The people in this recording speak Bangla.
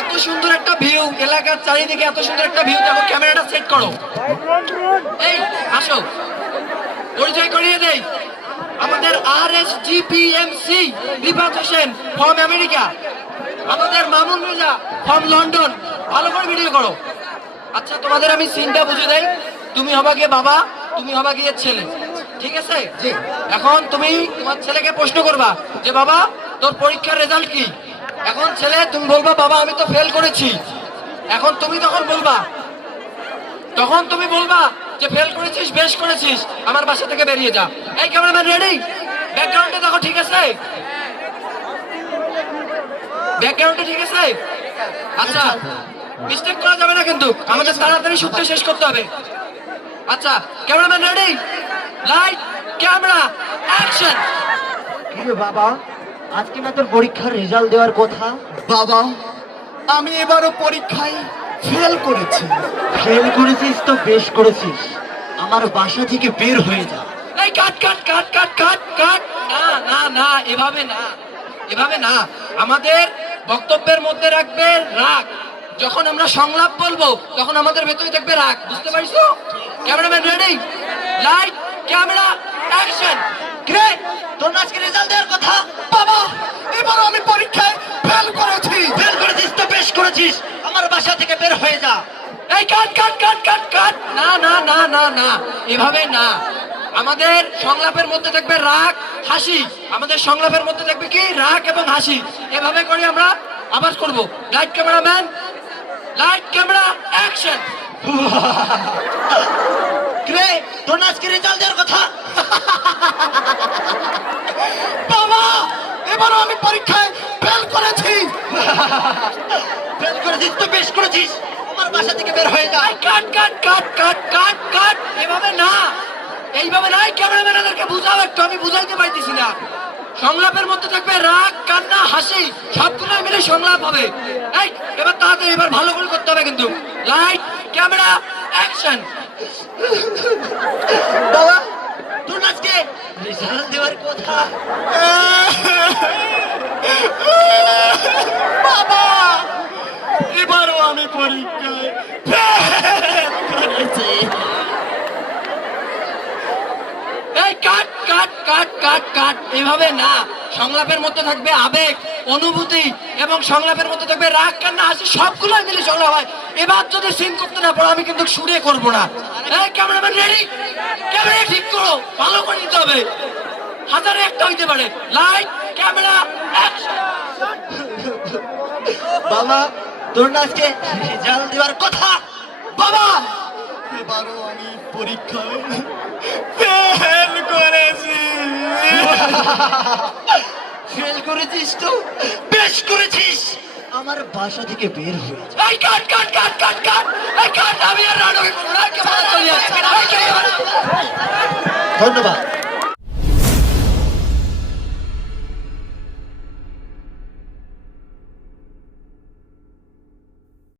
এত সুন্দর একটা ভিউ এলাকার চারিদিকে এত সুন্দর একটা ভিউ দেখো ক্যামেরাটা সেট করো। এই, আসো। পরিচয় করিয়ে দেই। আমাদের R S GPMC Rifat Hossain from America আমাদের মামুন রেজা ফ্রম লন্ডন ভালো করে ভিডিও করো। আচ্ছা তোমাদের আমি সিনটা বুঝে দেই। তুমি হবা গিয়ে বাবা, তুমি হবা গিয়ে ছেলে। ঠিক আছে? এখন তুমি তোমার ছেলেকে প্রশ্ন করবা যে, বাবা, তোর পরীক্ষার রেজাল্ট কি? এখন ছেলে, তুমি বলবা, বাবা, আমি তো ফেল করেছি। এখন তুমি তখন বলবা, তখন তুমি বলবা যে ফেল করেছিস, বেশ করেছিস, আমার বাসা থেকে বেরিয়ে যা। এই ক্যামেরাম্যান রেডি ব্যাকগ্রাউন্ডে দেখো, ঠিক আছে? ব্যাকগ্রাউন্ডে ঠিক আছে? আচ্ছা মিস্টেক করা যাবে না কিন্তু। আমাদের তাড়াতাড়ি শুটটা শেষ করতে হবে। আচ্ছা cameraman ready light camera action কিরে বাবা? আজকে না তোর পরীক্ষার রেজাল্ট দেওয়ার কথা? বাবা আমি এবারও পরীক্ষায় ফেল করেছি। ফেল করেছিস তো বেশ করেছিস। আমার বাসা থেকে বের হয়ে যা। এই কাট কাট কাট কাট কাট কাট। না না না এভাবে না। এভাবে না। আমাদের বক্তব্যের মধ্যে রাখবে রাগ। যখন আমরা সংলাপ বলব তখন আমাদের ভেতরে থাকবে রাগ। বুঝতে পারছ cameraman ready light camera action. কিরে তোর আজকে রেজাল্ট দেওয়ার কথা? বাবা এবারও আমি পরীক্ষায় ফেল করেছি। ফেল করেছিস তো বেশ করেছিস। আমার বাসা থেকে বের হয়ে যা। এই কাট কাট কাট কাট কাট। না না না না না। এভাবে না। আমাদের সংলাপের মধ্যে থাকবে রাগ হাসি। আমাদের সংলাপের মধ্যে থাকবে কি? রাগ এবং হাসি। এভাবে করে আমরা আবার করব। Light cameraman light camera action না। এইভাবে নাই একটু, আমি বুঝাইতে না। সংলাপের মধ্যে থাকবে রাগ, কান্না, হাসি সবগুলো মিলে সংলাপ হবে। এবার তাড়াতাড়ি, এবার ভালো করে করতে হবে কিন্তু। লাইট ক্যামেরা অ্যাকশন বাবা তোর আজকে রেজাল্ট দেওয়ার কথা। বাবা এবারও আমি পরীক্ষায় কাট কাট কাট কাট। এভাবে না সংলাপের মধ্যে থাকবে আবেগ। অনুভূতি এবং সংলাপের মধ্যে থাকবে রাগ কান্না হাসি সবগুলো মিলে সংলাপ হয়। এবার যদি সিন করতে না পারো আমি কিন্তু সুরে করব না। এই ক্যামেরাম্যান রেডি ক্যামেরা ঠিক করো ভালো করে নিতে হবে। হাজারে একটা হইতে পারে। লাইট ক্যামেরা অ্যাকশন বাবা তোর না আজকে রেজাল্ট দেওয়ার কথা। বাবা! এবারও আমি পরীক্ষায় ফেল করেছি। করেছিস তো? বেশ করেছিস। আমার বাসা থেকে বের হয়ে কাট কাট কাট কাট কাট। কাট আমি আর রান ধন্যবাদ।